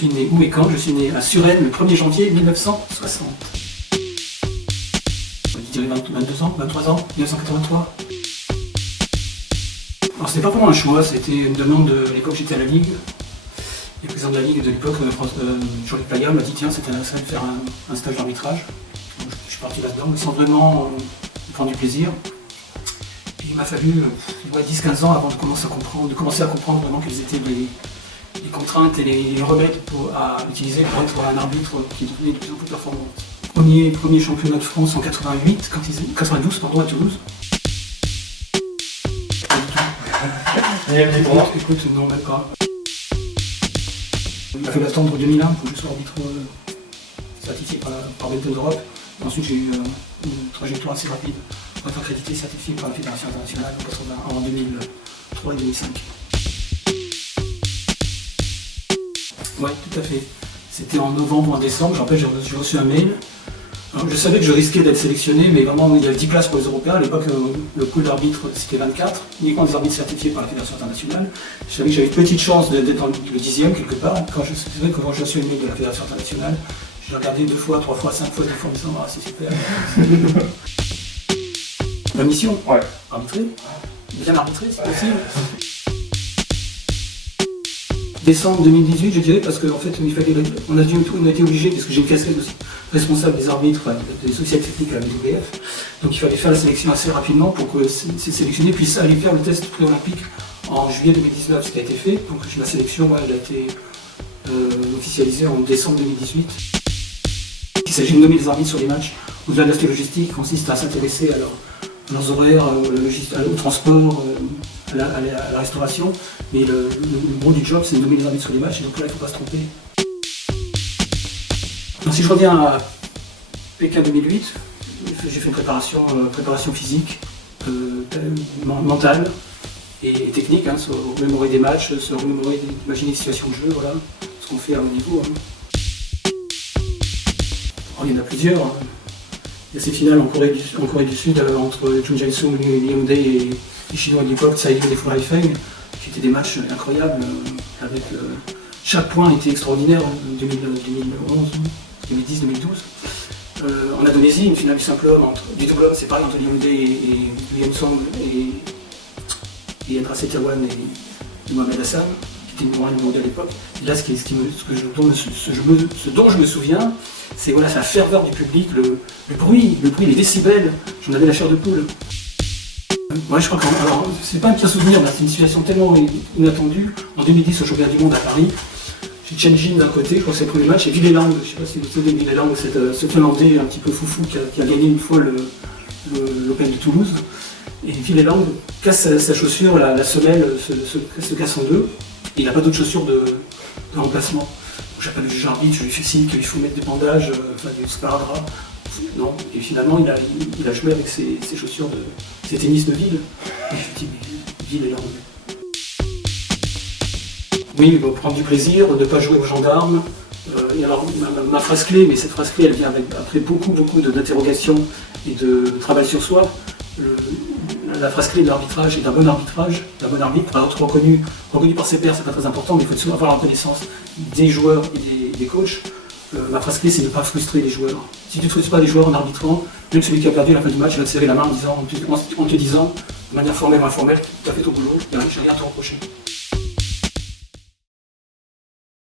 suis né où et quand? Je suis né à Suresnes le 1er janvier 1960. Je dirais 22 ans, 23 ans, 1983. Alors c'était pas vraiment un choix, c'était une demande de l'époque j'étais à la Ligue. Le président de la Ligue de l'époque, Jean-Luc Paya, m'a dit tiens, c'est intéressant de faire un stage d'arbitrage. Je suis parti là-dedans, mais sans vraiment prendre du plaisir. Puis il m'a fallu 10-15 ans avant de commencer à comprendre vraiment quelles étaient les contraintes et les remèdes à utiliser pour être un arbitre qui devenait de plus en plus performant. Premier championnat de France en 92 à Toulouse. Écoute, non, même pas. Il a fallu attendre 2001 pour que je sois arbitre certifié par Belgium d'Europe. Ensuite, j'ai eu une trajectoire assez rapide pour être accrédité certifié par la Fédération internationale en 2003 et 2005. Oui, tout à fait. C'était en novembre ou en décembre. Je rappelle, j'ai reçu un mail. Alors, je savais que je risquais d'être sélectionné, mais vraiment, il y avait 10 places pour les Européens. À l'époque, le pool d'arbitres, c'était 24, uniquement des arbitres certifiés par la Fédération internationale. Je savais que j'avais une petite chance d'être dans le 10e quelque part. C'est vrai que quand j'ai reçu une mail de la Fédération internationale, j'ai regardé 2 fois, 3 fois, 5 fois, 10 fois, en disant ah, c'est super. La mission, ouais. Arbitrer, bien arbitrer, c'est possible. Décembre 2018, je dirais, parce qu'en fait, on a été obligé, parce que j'ai une casquette aussi, responsable des arbitres, des sociétés techniques à la WWF. Donc il fallait faire la sélection assez rapidement pour que ces sélectionnés puissent aller faire le test pré-olympique en juillet 2019, ce qui a été fait. Donc ma sélection, elle a été officialisée en décembre 2018. Il s'agit de nommer les arbitres sur les matchs. Au-delà de l'aspect logistique, consiste à s'intéresser à leurs horaires, au transport, à la restauration. Mais le gros du job, c'est de nommer les arbitres sur les matchs, et donc là, il ne faut pas se tromper. Donc, si je reviens à Pékin 2008, j'ai fait une préparation physique, mentale et technique, se remémorer des matchs, se remémorer, imaginer des situations de jeu, voilà, ce qu'on fait à haut niveau. Alors, il y en a plusieurs. Il y a ces finales en Corée du Sud entre Chun Jae-sung, Lee Hong-dae et les Chinois de l'époque, Tsai Ying et Fu Haifeng, qui étaient des matchs incroyables. Chaque point était extraordinaire en 2011, 2010, 2012. En Indonésie, une finale du simple homme, du double homme, c'est pareil, entre Lee Hong-dae et Lee Hyun-sung et Indra Setiawan et Mohamed Hassan, qui était numéro 1 du monde à l'époque. Et là, ce dont je me souviens, c'est voilà, la ferveur du public, le bruit, les décibels, j'en avais la chair de poule. Ouais, je crois que c'est pas un pire souvenir, c'est une situation tellement inattendue. En 2010, au championnat du monde à Paris, j'ai Chen Jin d'un côté, je crois que c'est le premier match, et Ville Lang, je sais pas si vous savez Ville Lang, ce Finlandais un petit peu foufou qui a gagné une fois l'Open de Toulouse. Et Ville Lang casse sa chaussure, la semelle se casse en deux, et il n'a pas d'autre chaussure de remplacement. J'appelle le juge arbitre, je lui fais signe qu'il faut mettre des bandages, des sparadraps. Non, et finalement il a joué avec ses chaussures ses tennis de ville. Et je me dis, mais Ville est là. Oui, bon, prendre du plaisir, ne pas jouer aux gendarmes. Et alors ma phrase clé, mais cette phrase clé elle vient après beaucoup d'interrogations et de travail sur soi. La phrase clé de l'arbitrage et d'un bon arbitrage, d'un bon arbitre, reconnu par ses pairs, c'est pas très important, mais il faut avoir la reconnaissance des joueurs et des coachs. Ma phrase clé, c'est de ne pas frustrer les joueurs. Si tu ne frustres pas les joueurs en arbitrant, même celui qui a perdu à la fin du match, il va te serrer la main en te disant, de manière formelle ou informelle, tu as fait ton boulot, j'ai rien à te reprocher.